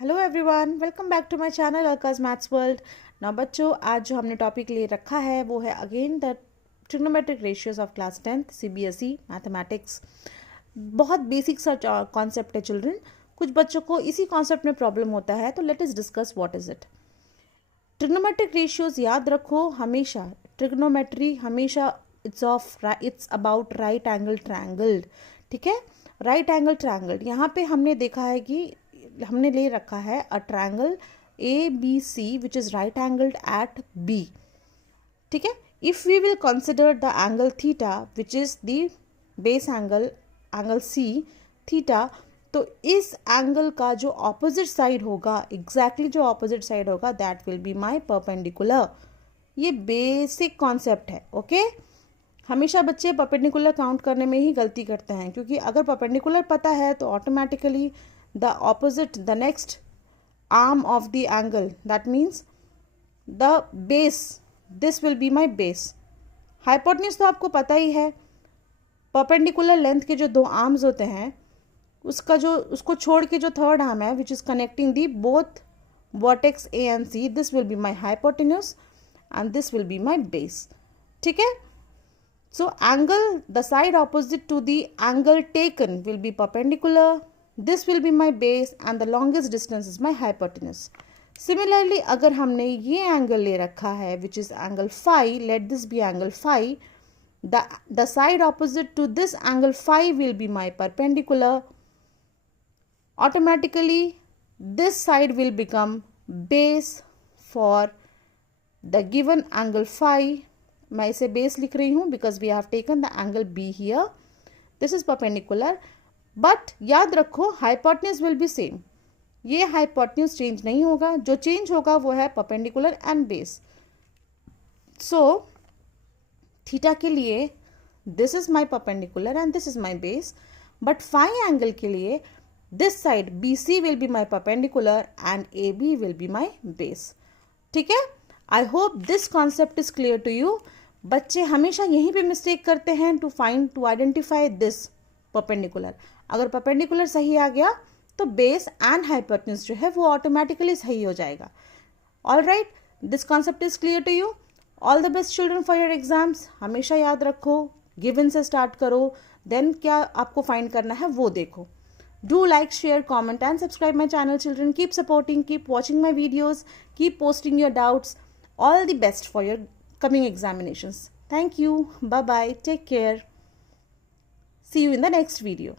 Hello everyone, welcome back to my channel अलकाज maths world. ना बच्चों, आज जो हमने टॉपिक ले रखा है वो है again the trigonometric ratios of class 10th CBSE mathematics. बहुत बेसिक सा कॉन्सेप्ट है चिल्ड्रन। कुछ बच्चों को इसी कॉन्सेप्ट में प्रॉब्लम होता है, तो let us discuss what is it. Trigonometric ratios याद रखो हमेशा, ट्रिग्नोमेट्री हमेशा it's about right angle triangle. ठीक है, राइट एंगल ट्रायंगल। यहाँ पे हमने देखा है कि हमने ले रखा है a triangle A B C which is right angled at B. ठीक है, if we will consider the angle theta which is the base angle, angle C theta, तो इस एंगल का जो ऑपोजिट साइड होगा, एग्जैक्टली जो ऑपोजिट साइड होगा, that will be my perpendicular. ये बेसिक कॉन्सेप्ट है। ओके, हमेशा बच्चे परपेंडिकुलर काउंट करने में ही गलती करते हैं, क्योंकि अगर परपेंडिकुलर पता है तो automatically the opposite, the next arm of the angle, that means the base, this will be my base. hypotenuse तो आपको पता ही है, परपेंडिकुलर लेंथ के जो दो आर्म्स होते हैं उसको छोड़ के जो थर्ड आर्म है which is connecting the both vertex A and C, this will be my hypotenuse and this will be my base. ठीक है, so angle, the side opposite to the angle taken will be perpendicular. This will be my base and the longest distance is my hypotenuse. Similarly, अगर हमने ये angle ले रखा है which is angle phi, let this be angle phi, the side opposite to this angle phi will be my perpendicular. Automatically this side will become base for the given angle phi. मैं इसे base लिख रही हूँ because we have taken the angle B here. This is perpendicular. But याद रखो hypotenuse will be same. ये hypotenuse change नहीं होगा, जो चेंज होगा वो है perpendicular and base. So theta के लिए this is my perpendicular and this is my base, but phi angle के लिए this side B C will be my perpendicular and A B will be my base. ठीक है, I hope this concept is clear to you. बच्चे हमेशा यहीं पे mistake करते हैं टू आइडेंटिफाई दिस परपेंडिकुलर। अगर परपेंडिकुलर सही आ गया तो बेस एंड हाइपोटेन्यूज जो है वो ऑटोमेटिकली सही हो जाएगा। All right, this concept is clear to you. All the best children for your exams. हमेशा याद रखो गिवन से स्टार्ट करो, देन क्या आपको फाइंड करना है वो देखो। Do like, share, comment and subscribe my channel children. Keep supporting, keep watching my videos, keep posting your doubts. All the best for your coming examinations. Thank you. Bye bye. Take care. See you in the next video.